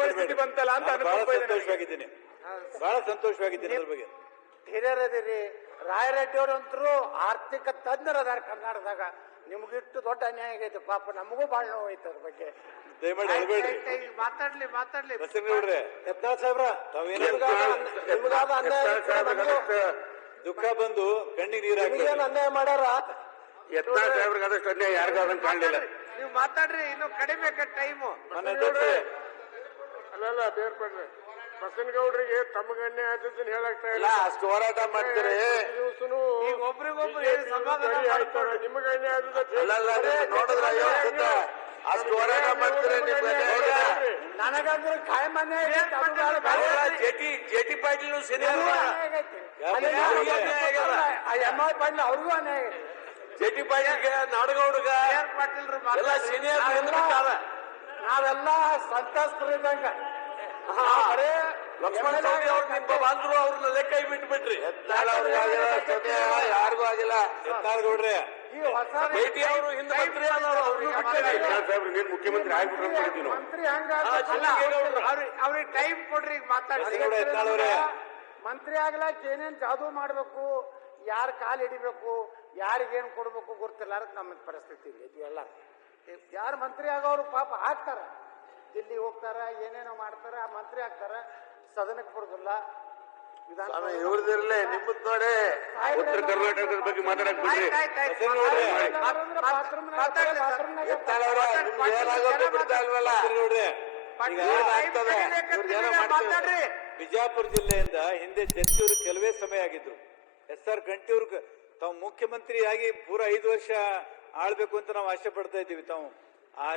ಪರಿಸ್ಥಿತಿ ಬಂತಲ್ಲ ಅಂತ ನಾನು ಬಹಳ ಅನುಕಂಪ ಇದೆ ನನಗೆ. ಸಂತೋಷವಾಗಿದ್ದೀನಿ. ಬಹಳ ಸಂತೋಷವಾಗಿದ್ದೀನಿ ಅದ್ರ ಬಗ್ಗೆ. ಹಿರಿಯರದಿರಿ ರಾಯರೆಡ್ಡಿ ಅವರಂತರೂ ಆರ್ಥಿಕ ತಜ್ಞರ ಅದಾರ ಕರ್ನಾಟಕದಾಗ. ನಿಮ್ಗಿಟ್ಟು ದೊಡ್ಡ ಅನ್ಯಾಯ ಆಗೈತೆ ಪಾಪ ನಮಗೂ ಬಹಳ ನೋವು ಐತೆ ಅದ್ರ ಬಗ್ಗೆ. ದಯಮಾಡಿ ಹೇಳ್ಬೇಡ್ರಿ. ಮಾತಾಡ್ಲಿ ಮಾತಾಡ್ಲಿ. ಬಸವನಗೌಡ್ರೆ ಯತ್ನಾಳ್ ಸಾಹೇಬ್ರ ತಾವೇನು ನಿಮ್ಗಾದ ಅನ್ಯಾಯ ದುಃಖ ಬಂದು ಕಣ್ಣಿಗೆ ನೀರು ಹಾಕಿ ಅನ್ಯಾಯ ಮಾಡ್ಯಾರ? ಯತ್ನಾಳ್ ಸಾಹೇಬ್ರಿಗೆ ಆದಷ್ಟು ಅನ್ಯಾಯ ಯಾರಿಗೂ ಅದನ್ನ ಕಾಣಲಿಲ್ಲ. ನೀವು ಮಾತಾಡ್ರಿ ಇನ್ನು ಕಡಿಮೆ ಟೈಮು. ಅಧ್ಯಕ್ಷರೇ ಅಲ್ಲಲ್ಲ ಬೇರ್ಪಡ್ರಿ ಬಸನಗೌಡರಿಗೆ ತಮಗನ್ನೇ ಆದದ್ದನ್ನ ಹೇಳಕ್ತಾ ಇಲ್ಲ. ಅಷ್ಟು ಹೋರಾಟ ಮಾಡ್ತೀರಿ. ದಿವಸನು ಒಬ್ರಿಗೊಬ್ರು. ನಿಮಗನ್ನೇ ಆದದ್ದು ನೋಡಿದ್ರ ಅಷ್ಟು ಹೋರಾಟ ಮಾಡ್ತೀರಿ. ನನಗಂದ್ರೆ ಬೇರೆ ಬೇರೆ. JT JT Patil cinema. ಆ ಎಂ ಐ ಪಾಟೀಲ್ ಅವ್ರಿಗೂ ಅನ್ಯಾಯ. ಜೆಟಿ ಪಾಟೀಲ್ಗೆ ನಾಡಗೌಡಗ ಆರ್ ಪಾಟೀಲ್ರು ಎಲ್ಲ. ಸೀನಿಯರ್ ನಾವೆಲ್ಲ ಸಂತಸ್ತರಿದ್ದಂಗ ಅರೆ ಲಕ್ಷ್ಮಣ ಸ್ವಾಮಿ ಅವ್ರು ನಿಮ್ಮ ಬಂದ್ರು ಅವ್ರನ್ನ ಲೆಕ್ಕ ಬಿಟ್ಬಿಟ್ರಿ. ಯಾರಿಗೂ ಆಗಿಲ್ಲ. ಎತ್ತಾಳ್ಗೌಡ್ರೆ ಈ ಹೊಸ ಭೇಟಿ ಅವರು ಹಿಂದೆ ಮಂತ್ರಿ ನೀನ್. ಮುಖ್ಯಮಂತ್ರಿ ಆಗ್ಬಿಟ್ರು ಮಂತ್ರಿ ಹಂಗ ಅವ್ರಿಗೆ ಟೈಮ್ ಕೊಡ್ರಿ ಮಾತಾಡ್ರಿ ಮಂತ್ರಿ ಆಗ್ಲಾಕ್ ಏನೇನ್ ಜಾದು ಮಾಡ್ಬೇಕು ಯಾರ ಕಾಲ್ ಹಿಡಿಬೇಕು ಯಾರಿಗೇನ್ ಕೊಡ್ಬೇಕು ಗೊತ್ತಿಲ್ಲ ನಮ್ಮ ಪರಿಸ್ಥಿತಿ ಇದೆ ಇದೆಲ್ಲ ಯಾರು ಮಂತ್ರಿ ಆಗೋರು ಪಾಪ ಹಾಕ್ತಾರ ದಿಲ್ಲಿ ಹೋಗ್ತಾರ ಏನೇನೋ ಮಾಡ್ತಾರ ಆ ಮಂತ್ರಿ ಆಗ್ತಾರ ಸದನಕ್ಕೆ ಬರೋದಿಲ್ಲ ಇವ್ರದಿರ್ಲಿ ನಿಮ್ಮದ್ ನೋಡಿ ಉತ್ತರ ಕರ್ನಾಟಕದ ಬಗ್ಗೆ ಮಾತಾಡಕ್ ಬಿಡ್ರಿ. ಮಾತಾಡ್ರಿ ಬಿಜಾಪುರ ಜಿಲ್ಲೆಯಿಂದ ಹಿಂದೆ ಜತ್ತಿಯವರು ಕೆಲವೇ ಸಮಯ ಆಗಿದ್ರು ಎಸ್ ಆರ್ ಗಂಟಿಯವ್ರ ತಾವು ಮುಖ್ಯಮಂತ್ರಿ ಮುಖ್ಯಮಂತ್ರಿಯಾಗಿ ಪೂರಾ ಐದು ವರ್ಷ ಆಳ್ಬೇಕು ಅಂತ ನಾವು ಆಸೆ ಪಡ್ತಾ ಇದ್ದೀವಿ ತಾವು. ಆ